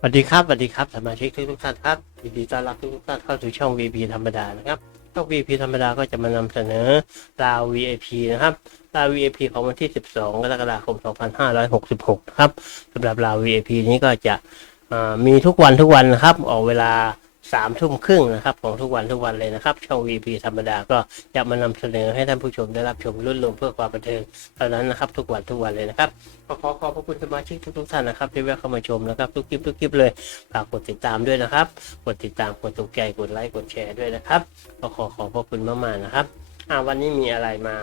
สวัสดีครับสวัสดีครับสมาชิกทุกท่านครับยินดีต้อนรับทุกท่านเข้าสู่ช่อง VP ธรรมดานะครับช่อง VP ธรรมดาก็จะมานำเสนอราว VIP นะครับราว VIP ของวันที่ 12 กรกฎาคม 2566 นะครับสำหรับราว VIP นี้ก็จะมีทุกวันทุกวันนะครับ ออกเวลา สามทุ่มครึ่งนะครับของทุกวันทุกวันเลยนะครับ ช่อง VP ธรรมดาก็จะมานำเสนอให้ท่านผู้ชมได้รับชมรุ่นรวมเพื่อความบันเทิงเท่านั้นนะครับทุกวันทุกวันเลยนะครับก็ขอขอบพระคุณสมาชิกทุกๆท่านนะครับที่แวะเข้ามาชมนะครับทุกคลิปทุกคลิปเลยฝากกดติดตามด้วยนะครับ กดติดตามกดถูกใจกดไลค์กดแชร์ด้วยนะครับก็ขอขอบพระคุณมากๆนะครับอ่าวันนี้มีอะไรมา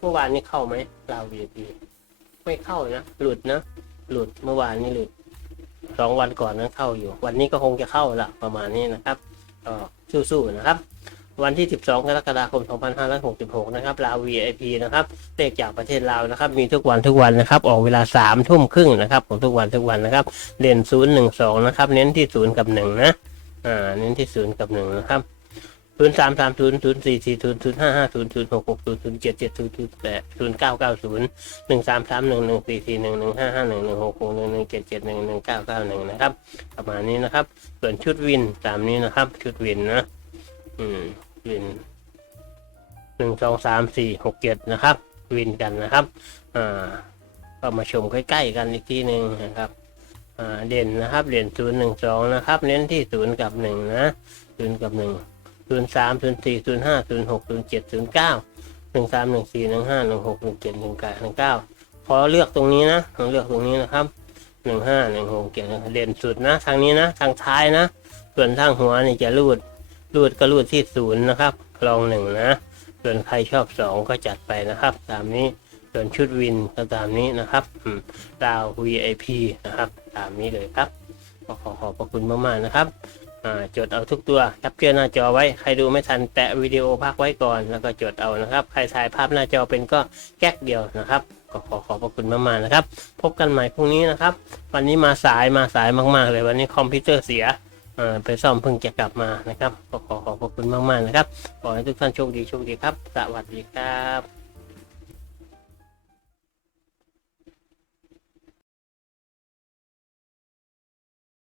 เมื่อวานนี้เข้าไหมลาว VP ไม่เข้านะหลุดนะหลุดเมื่อวานนี้หลุด สองวันก่อนนั้นเข้าอยู่ วันนี้ก็คงจะเข้าละประมาณนี้นะครับก็สู้ๆนะครับ วันที่ 12 กรกฎาคม 2566 นะครับ ลาว VIP นะครับเลขจากประเทศลาวนะครับ มีทุกวันทุกวันนะครับ ออกเวลาสามทุ่มครึ่งนะครับของทุกวันทุกวันนะครับเด่นศูนย์หนึ่งสองนะครับ เน้นที่ศูนย์กับหนึ่งนะ อ่า เน้นที่ศูนย์กับหนึ่งนะครับ ศูนย์สามสามศูนย์ศูนย์สี่สี่ศูนย์ศูนย์ห้าห้าศูนย์ศูนย์หกหกศูนย์ศูนย์เจ็ดเจ็ดศูนย์ศูนย์แปดศูนย์เก้าเก้าศูนย์หนึ่งสามสามหนึ่งหนึ่งสี่สี่หนึ่งหนึ่งห้าห้าหนึ่งหนึ่งหกหกหนึ่งหนึ่งเจ็ดเจ็ดหนึ่งหนึ่งเก้าเก้าหนึ่งนะครับ ประมาณนี้นะครับ ส่วนชุดวินตามนี้นะครับ ชุดวินนะ อืม วินหนึ่งสองสามสี่หกเจ็ดนะครับ วินกันนะครับ อ่า ก็มาชมใกล้ๆกันอีกทีหนึ่งนะครับอ่าเด่นนะครับเด่นศูนย์หนึ่งสองนะครับ เน้นที่ศูนย์กับหนึ่งนะศูนย์กับหนึ่ง ศูนย์สามศูนย์สี่ศูนย์ห้าศูนย์หกศูนย์เจ็ดศูนย์เก้าหนึ่งสามหนึ่งสี่หนึ่งห้าหนึ่งหกหนึ่งเจ็ดหนึ่งแปดหนึ่งเก้าพอเลือกตรงนี้นะลองเลือกตรงนี้นะครับหนึ่งห้าหนึ่งหกเจ็ดเด่นสุดนะ ทางนี้นะ ทางท้ายนะ ส่วนทางหัวนี่จะรูดรูดก็รูดที่ศูนย์นะครับลองหนึ่งนะ ส่วนใครชอบสองก็จัดไปนะครับ ตามนี้ส่วนชุดวินก็ตามนี้นะครับดาว VIP นะครับ ตามนี้เลยครับ ขอขอบพระคุณมากๆนะครับ จดเอาทุกตัวแคปเจอร์หน้าจอไว้ใครดูไม่ทันแตะวิดีโอพักไว้ก่อนแล้วก็จดเอานะครับ ใครถ่ายภาพหน้าจอเป็นก็แก๊กเดียวนะครับก็ขอขอบพระคุณมากๆนะครับ พบกันใหม่พรุ่งนี้นะครับ วันนี้มาสายมาสายมากๆ เลยวันนี้คอมพิวเตอร์เสียไปซ่อมเพิ่งจะกลับมานะครับก็ขอขอบพระคุณมากๆนะครับขอให้ทุกท่านโชคดีโชคดีครับ สวัสดีครับ